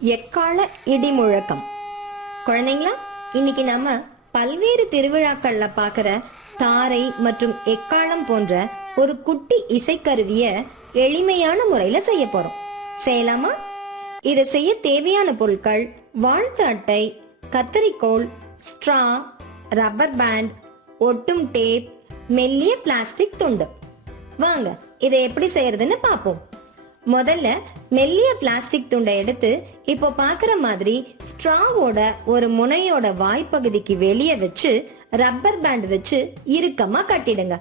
எக்கால இடி முழக்கம். குழந்தைங்களா, இன்னைக்கு நம்ம பல்வேறு திருவிழாக்கள்ல பாக்குற தாரை மற்றும் எக்காலம் போன்ற ஒரு குட்டி இசைக்கருவிய எளிமையான முறையில செய்ய போறோம். செய்யலாமா? இதை செய்ய தேவையான பொருட்கள் வாழ்த்து அட்டை, கத்தரிக்கோல், ஸ்ட்ரா, ரப்பர் பேண்ட், ஒட்டும் டேப், மெல்லிய பிளாஸ்டிக் துண்டு. வாங்க இதை எப்படி செய்யறதுன்னு பாப்போம். முதல்ல மெல்லிய பிளாஸ்டிக் துண்டை எடுத்து இப்போ பாக்குற மாதிரி ஸ்ட்ராவோட ஒரு முனையோட வாய்ப்பகுதிக்கு வெளியே வச்சு ரப்பர் பேண்ட் வச்சு இறுக்கமா கட்டிடுங்க.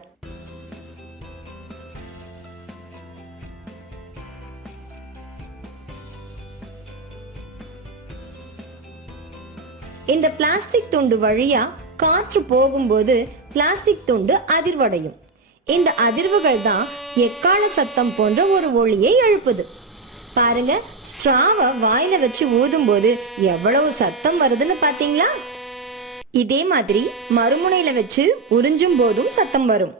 இந்த பிளாஸ்டிக் துண்டு வழியா காற்று போகும்போது பிளாஸ்டிக் துண்டு அதிர்வடையும். இந்த அதிர்வுகள் தான் எக்கால சத்தம் போன்ற ஒரு ஒளியை எழுப்புது. பாருங்க, ஸ்ட்ராவை வாயில வச்சு ஊதும் போது எவ்வளவு சத்தம் வருதுன்னு பாத்தீங்களா? இதே மாதிரி மறுமுனையில வச்சு உறிஞ்சும் போதும் சத்தம் வரும்.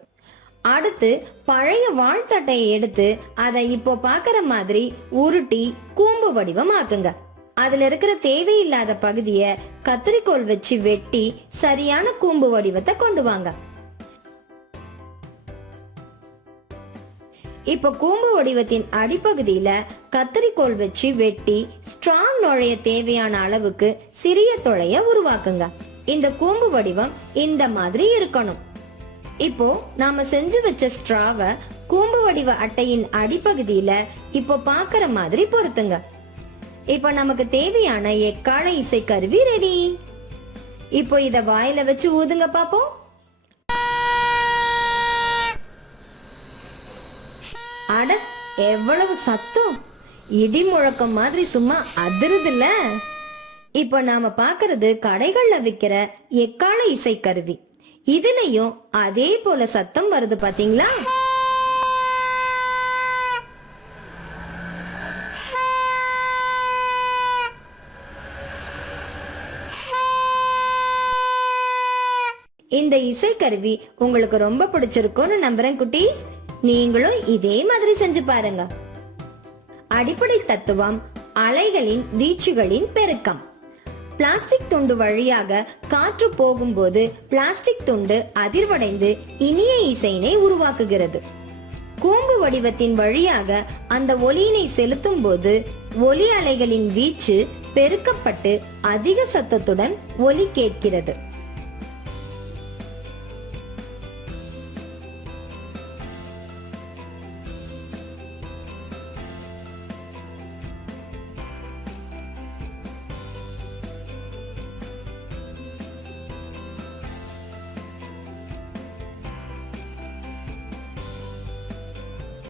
அடுத்து பழைய வாழ்த்தட்டையை எடுத்து அதை இப்போ பாக்குற மாதிரி உருட்டி கூம்பு வடிவமாக்குங்க. அதுல இருக்கிற தேவையில்லாத பகுதியை கத்தரிக்கோல் வச்சு வெட்டி சரியான கூம்பு வடிவத்தை கொண்டு வாங்க. இப்ப கூம்பு வடிவத்தின் அடிப்பகுதியில கத்தரிக்கோல் வச்சு வெட்டி ஸ்ட்ராங் நுழைய தேவையான அளவுக்கு சிறிய துளைய உருவாக்குங்க. இந்த கூம்பு வடிவம் இந்த மாதிரி இருக்கணும். இப்போ நாம செஞ்சு வச்ச ஸ்ட்ராவை கூம்பு வடிவ அட்டையின் அடிப்பகுதியில இப்போ பாக்குற மாதிரி பொருத்துங்க. இப்போ நமக்கு தேவையான எக்கால இசை கருவி ரெடி. இப்போ இத வாயில வச்சு ஊதுங்க பாப்போம். அட, எவ்வளவு சத்தம்! இடி முழக்கம் மாதிரி சும்மா அதிருதுல்ல. இப்போ நாம பாக்குறது கடைகள்ல விக்கிற எக்கால இசை கருவி. இதுலயும் அதே போல சத்தம் வருது பாத்தீங்களா? இந்த இசைக்கருவி உங்களுக்கு ரொம்ப பிடிச்சிருக்கும்னு நம்புறேன் குட்டீஸ். நீங்களும் இதே மாதிரி செஞ்சு பாருங்க. அடிப்படை தத்துவம் அலைகளின் வீச்சுகளின் பெருக்கம். பிளாஸ்டிக் துண்டு வழியாக காற்று போகும்போது பிளாஸ்டிக் துண்டு அதிர்வடைந்து இனிய இசையினை உருவாக்குகிறது. கூம்பு வடிவத்தின் வழியாக அந்த ஒலியினை செலுத்தும் போது ஒலி அலைகளின் வீச்சு பெருக்கப்பட்டு அதிக சத்தத்துடன் ஒலி கேட்கிறது.